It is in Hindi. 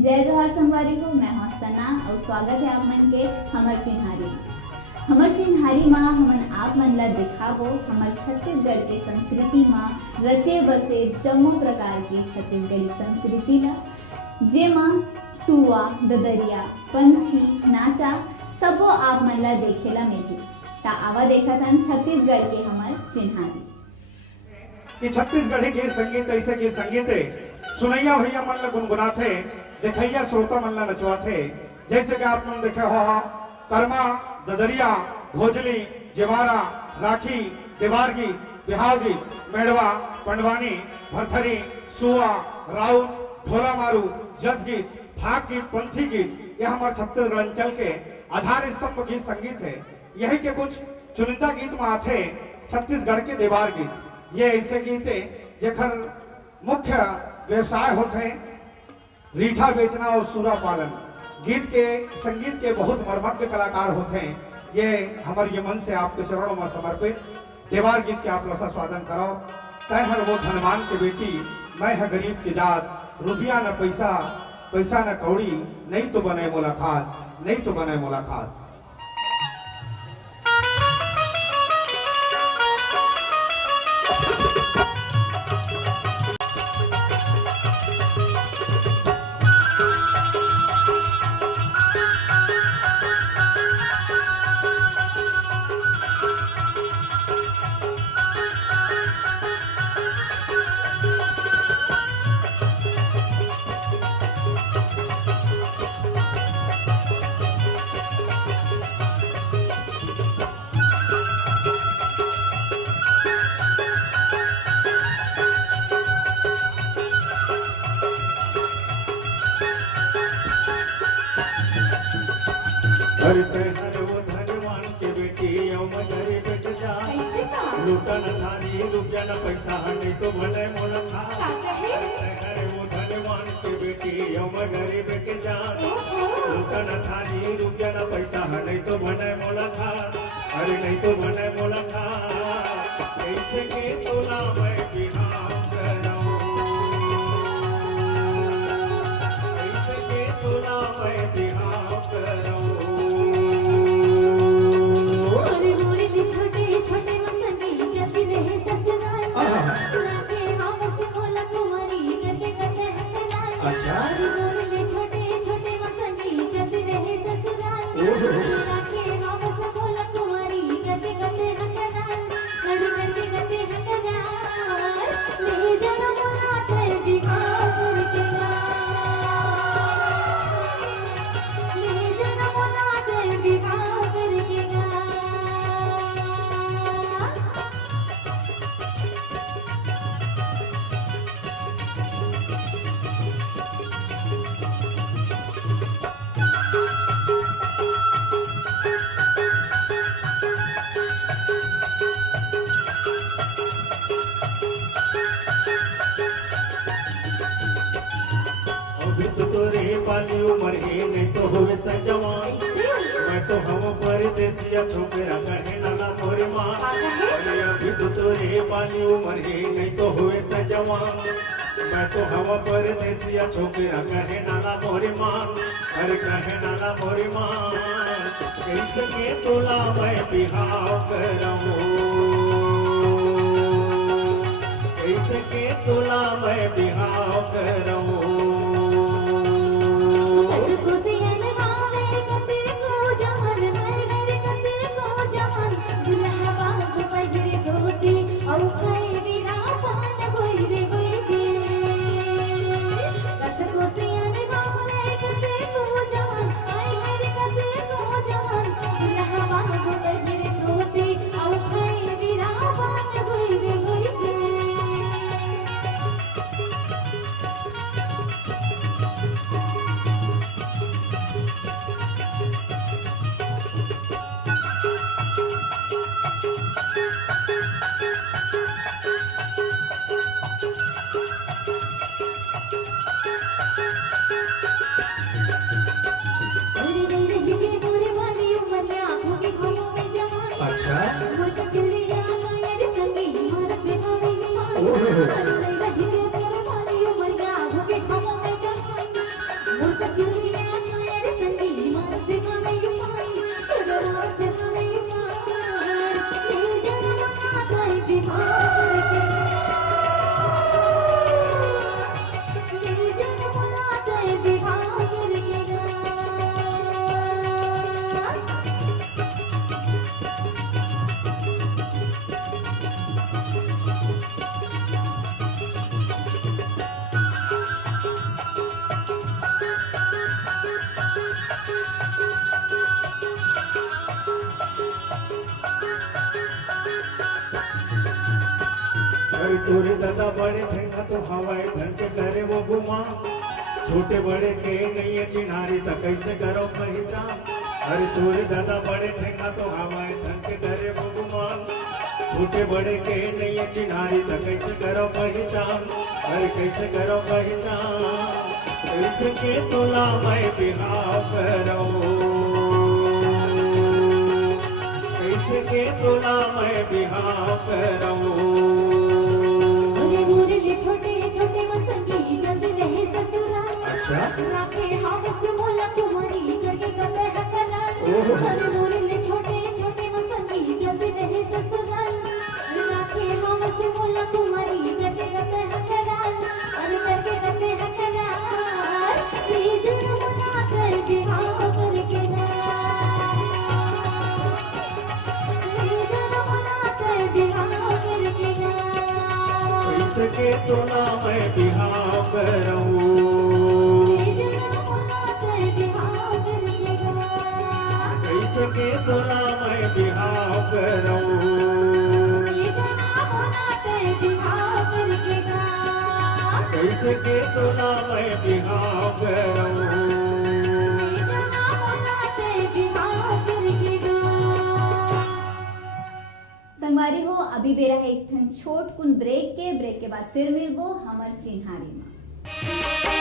जय जोहार संगवारी हो, मैं हूँ सना और स्वागत है आप मन के हमर चिन्हारी। हमर चिन्हारी माँ हमन आप मन ला दिखाबो हमर छत्तीसगढ़ के संस्कृति माँ रचे बसे जम्मो प्रकार की छत्तीसगढ़ी संस्कृति ला, जेमा सुआ, ददरिया, पंथी, नाचा सबो आप मन ला देखेला मिलही। ता आवा देखत हन छत्तीसगढ़ के हमर चिन्हारी कि छत्तीसगढ़ी के संगीत ऐसे के संगीत सुनैया भैया मन ला गुनगुनाथे, देखैया श्रोता मन ला नचवाथे। जैसे कि आप मन देखे हो कर्मा, ददरिया, भोजली, जेवारा, राखी, देवार गीत, बिहाव गीत, मेड़वा, पंडवानी, भरथरी, सुआ, राउत, ढोला मारू, जस गीत, फाक गीत, पंथी गीत, यह हमारे छत्तीसगढ़ अंचल के आधार स्तंभ गीत संगीत है। यही के कुछ चुनिंदा गीत में आते छत्तीसगढ़ के देवार गीत। ये ऐसे गीत है जेकर मुख्य व्यवसाय होते हैं रीठा बेचना और सूरा पालन। गीत के संगीत के बहुत मर्मज्ञ कलाकार होते हैं। ये हमारे ये मन से आपके चरणों में समर्पित देवार गीत के आप रसा स्वादन करो। तय हर वो धनवान के बेटी, मैं है गरीब की जात, रुपया न पैसा, पैसा न कौड़ी, नहीं तो बने मुलाकात, नहीं तो बने मुलाकात। हर वो धनवान के बेटी यौम घरे बैठ जा, लूटन थारी रुपया न पैसा नहीं तो बने मुलखा। हर वो धनवान के बेटी यौम घरे बैठ जा, लूटन थारी रुपया न पैसा नहीं तो बने मुलखा, अरे नहीं तो बने मुलखा। कैसे के तोला मैं बिहार करूं, कैसे के तोला मैं बिहार करूं। अच्छा छोटे छोटे मसंगी जल्दी रहे ससुराल, राखे वापस बोला कुमारी गते गते हकदार, गते गते हकदार, ले जाना मोला ते बिगाड़ के ले जाना मोला ते बिगाड़ के गा। वाली उम्र है नहीं तो हुए त जवान, मैं तो हम परदेसिया छोकरा कहे नाला मोरे मां। अभी तो तोरे वाली उम्र है नहीं तो हुए त जवान, मैं तो हम परदेसिया छोकरा कहे नाला मोरे मां, अरे कहे नाला मोरे मां। कैसे के तोला मैं बिहाव करूं, कैसे के तोला मैं बिहाव करूं। अरे तोरे दादा बड़े ठेंगा तो हवाए धन के करे वो गुमा छोटे बड़े के नहीं है चिन्हारी तो कैसे करो पहचान अरे तोरे दादा बड़े ठेंगा तो हवाए धन के करे वो गुमान छोटे बड़े के नहीं है चिन्हारी तो कैसे करो पहचान अरे कैसे करो पहचान कैसे के तोला मैं बिहाव करो कैसे के तोला मैं बिहाव करो मोरे मोरे छोटे छोटे मसंगी जल्दी रहे ससुराल अच्छा राखे हावस मोला तुम्हारी करके गते हकरार मोरे मोरे छोटे छोटे मसंगी जल्दी रहे ससुराल राखे हावस मोला तुम्हारी करके गते हकरार और करके गते हकरार ये जुर्म ना कर बिहाव करके ना ये जुर्म ना कर बिहाव करके ना कैसे के तोला मैं बिहाव करूं कैसे के तोला मैं बिहाव करूं कैसे के तोला मैं बिहाव करूं संगवारी हो अभी बेरा है एक ठन छोट कुन ब्रेक के बाद फिर मिलबो हमर चिन्हारी में।